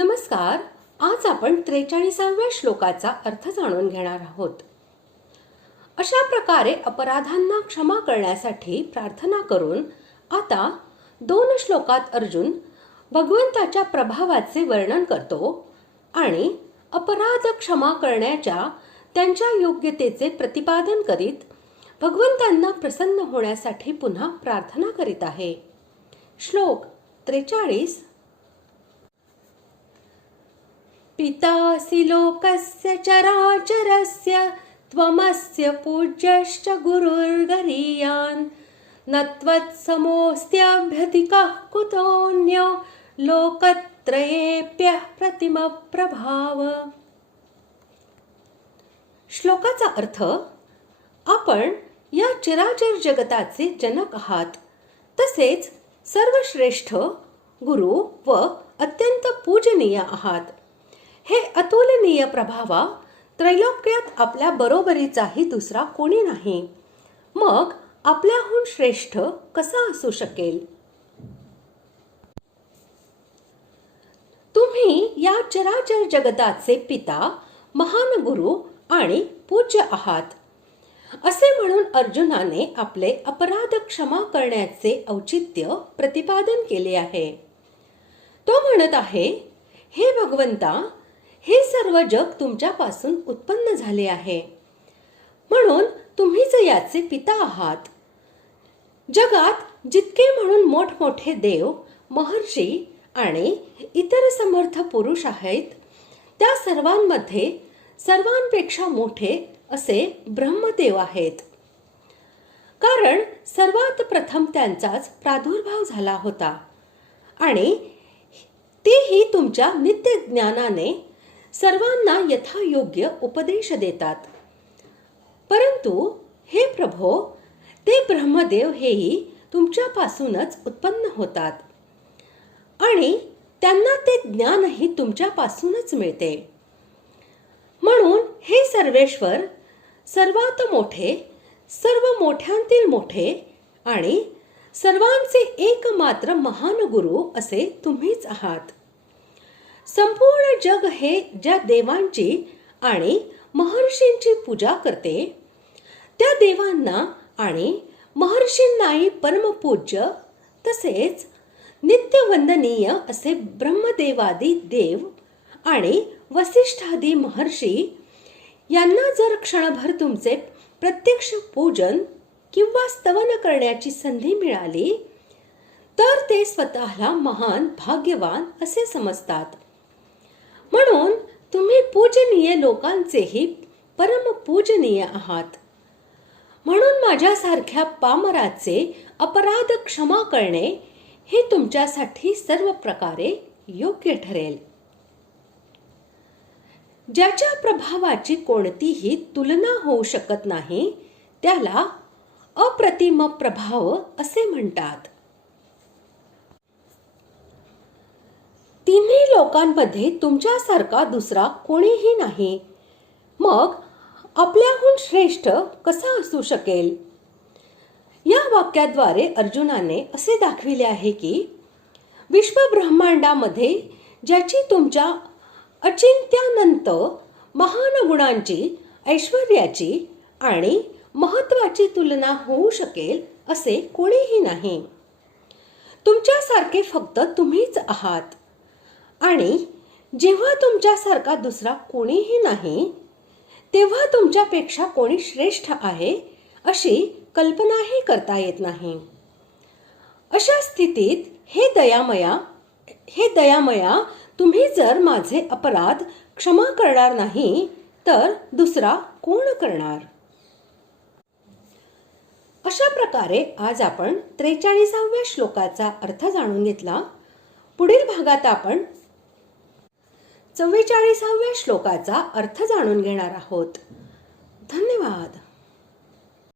नमस्कार. आज आपण 43व्या श्लोकाचा अर्थ जाणून घेणार आहोत. अशा प्रकारे अपराधांना क्षमा करण्यासाठी प्रार्थना करून आता 2 श्लोकात अर्जुन भगवंताच्या प्रभावाचे वर्णन करतो आणि अपराध क्षमा करण्याच्या त्यांच्या योग्यतेचे प्रतिपादन करीत भगवंतांना प्रसन्न होण्यासाठी पुन्हा प्रार्थना करीत आहे. श्लोक 43. पितासि लोकस्य चराचरस्य त्वमस्य पूज्यश्च गुरुर्गरीयान् न त्वत्समोऽस्त्यभ्यधिकः कुतोऽन्यो लोकत्रयेऽप्यः प्रतिमप्रभाव. श्लोकाचा अर्थ: आपण या चराचर जगताचे जनक आहात, तसेच सर्वश्रेष्ठ गुरु व अत्यंत पूजनीय आहात. हे अतुलनीय प्रभावा, त्रैलोक्यात आपल्या बरोबरीचाही दुसरा कोणी नाही. मग आपल्याहून श्रेष्ठ कसा असू शकेल? तुम्ही या चराचर जगताचे पिता, महान गुरु आणि पूज्य आहात. असे म्हणून अर्जुनाने आपले अपराध क्षमा करण्याचे औचित्य प्रतिपादन केले आहे. तो म्हणत आहे, हे भगवंता, हे सर्व जग तुमच्यापासून उत्पन्न झाले आहे, म्हणून तुम्हीच याचे पिता आहात. जगात जितके म्हणून मोठमोठे देव, महर्षी आणि इतर समर्थ पुरुष आहेत, त्या सर्वांमध्ये सर्वांपेक्षा मोठे असे ब्रह्मदेव आहेत. कारण सर्वात प्रथम त्यांचाच प्रादुर्भाव झाला होता आणि तेही तुमच्या नित्य ज्ञानाने सर्वांना यथायोग्य उपदेश देतात. परंतु हे प्रभो, ते ब्रह्मदेव हेही तुमच्यापासूनच उत्पन्न होतात आणि त्यांना ते ज्ञानही तुमच्यापासूनच मिळते. म्हणून हे सर्वेश्वर, सर्वात मोठे, सर्व मोठ्यांतील मोठे आणि सर्वांचे एकमात्र महान गुरु असे तुम्हीच आहात. संपूर्ण जग हे ज्या देवांची आणि महर्षींची पूजा करते, त्या देवांना आणि महर्षींनाही परमपूज्य तसेच नित्यवंदनीय असे ब्रह्मदेवादी देव आणि वसिष्ठादी महर्षी यांना जर क्षणभर तुमचे प्रत्यक्ष पूजन किंवा स्तवन करण्याची संधी मिळाली, तर ते स्वतःला महान भाग्यवान असे समजतात. म्हणून तुम्ही पूजनीय लोकांचेही परमपूजनीय आहात. म्हणून माझ्यासारख्या पामराचे अपराध क्षमा करणे हे तुमच्यासाठी सर्व प्रकारे योग्य ठरेल. ज्याच्या प्रभावाची कोणतीही तुलना होऊ शकत नाही, त्याला अप्रतिम प्रभाव असे म्हणतात. तिन्ही लोकांमध्ये तुमच्यासारखा दुसरा कोणीही नाही. मग आपल्याहून श्रेष्ठ कसा असू शकेल? या वाक्याद्वारे अर्जुनाने असे दाखविले आहे की विश्वब्रह्मांडामध्ये ज्याची तुमच्या अचिंत्यानंत महान गुणांची, ऐश्वर्याची आणि महत्वाची तुलना होऊ शकेल असे कोणीही नाही. तुमच्यासारखे फक्त तुम्हीच आहात आणि जेव्हा तुमच्यासारखा दुसरा कोणीही नाही, तेव्हा तुमच्यापेक्षा कोणी श्रेष्ठ आहे अशी कल्पनाही करता येत नाही. अशा स्थितीत हे दयामया, तुम्ही जर माझे अपराध क्षमा करणार नाही, तर दुसरा कोण करणार? अशा प्रकारे आज आपण 43व्या श्लोकाचा अर्थ जाणून घेतला. पुढील भागात आपण 44व्या श्लोकाचा अर्थ जाणून घेणार आहोत. धन्यवाद.